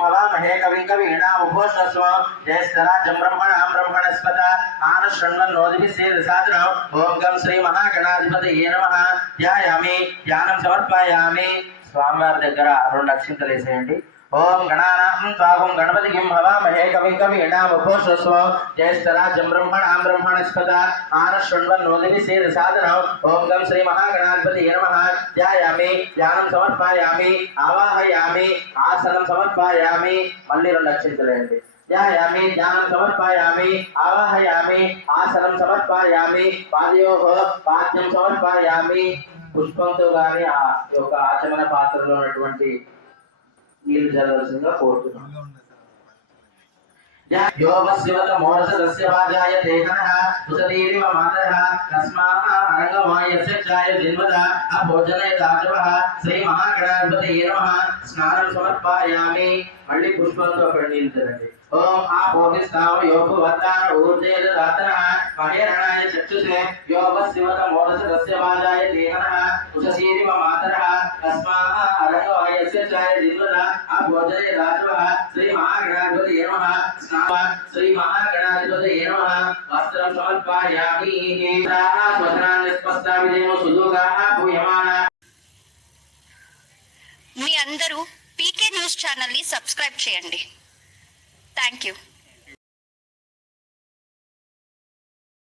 భవామహే కవిం కవీణాముభోస్తస్వ జయస్థరాజం బ్రహ్మణాం బ్రహ్మణస్పత ఆనుష్ణ్వన్నోదిభిసేదసాదనం ఓం గం శ్రీ మహాగణాధిపతి ఏ నమ ధ్యాయామి ధ్యానం సమర్పయామి స్వామివారి దగ్గర రెండు అక్షింతలు వేసేయండి. ఓం గణానాం త్వాగుం గణపతి కిం హవామహే కవిం కవీనాముపోషస్వ జ్యేష్ఠరాజం బ్రహ్మణాం బ్రహ్మణస్పద ఆనశృణ్వన్నోదిని సేద సాధనం ఓం గం శ్రీ మహాగణాధిపతి నమ. ధ్యాయామి ధ్యానం సమర్పయామి ఆవాహయామి ఆసనం సమర్పయామి మళ్ళీ రెండు అక్షింతలేండి ధ్యాయామి ధ్యానం సమర్పయామి ఆవాహయామి ఆసనం సమర్పయామి పాదయోహ పాద్యం సమర్పయామి. పుష్పంతో గాని ఆ యొక్క ఆచమన పాత్రలో ఉన్నటువంటి నీళ్ళు జరగాల్సిందిగా కోరుతున్నాం. యోగస్యవత మోరసదస్య వాజాయ దేహనః సుసదీరివ మాతరః తస్మాః అరంగమాయస్య ఛాయ జన్మద అభోజనే దాచవః శ్రీ మహాగణాధిపతయే నమః స్నానం సమర్పయామి. మళ్ళీ పుష్పంతో అక్కడ నీళ్ళు తిరండి ఓం ఆ భోగిస్తావ యోగు వద్దాన ఊర్జేద దాతనః మహేరణాయ చక్షుషే యోగస్యవత మోరసదస్య వాజాయ దేహనః సుసదీరివ మాతరః తస్మాః అరంగమాయస్య ఛాయ ఆ అభోజనే దాచవః శ్రీ మహాగణాధిపతయే నమః స్నామ శ్రీ మహాగణాధిపతయే నమః వస్త్రం సమర్పయామి. స్వసనాన్ని స్పష్టావిదేమో భూయమాన. మీ అందరూ పీకే న్యూస్ ఛానల్ని సబ్స్క్రైబ్ చేయండి. Thank you.